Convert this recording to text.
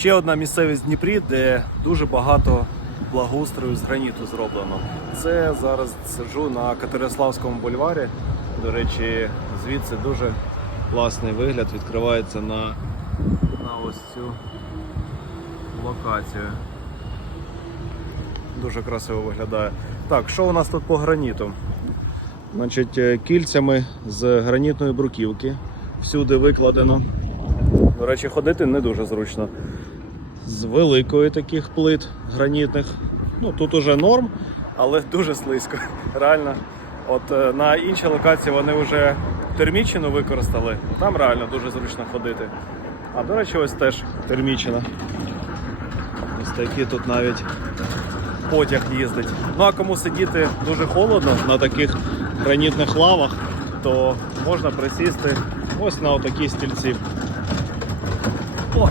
Ще одна місцевість в Дніпрі, де дуже багато благоустрою з граніту зроблено. Це зараз сиджу на Катеринославському бульварі. До речі, звідси дуже класний вигляд відкривається на, на ось цю локацію. Дуже красиво виглядає. Так, що у нас тут по граніту? Значить, е, кільцями з гранітної бруківки. Всюди викладено. До речі, ходити не дуже зручно. З великої таких плит гранітних. Ну, тут уже норм, але дуже слизько. Реально. От е, на іншій локації вони вже термічину використали. Там реально дуже зручно ходити. А до речі, ось теж термічина. Ось такі тут навіть потяг їздить. Ну а кому сидіти дуже холодно на таких гранітних лавах, то можна присісти ось на отакі стільці. О,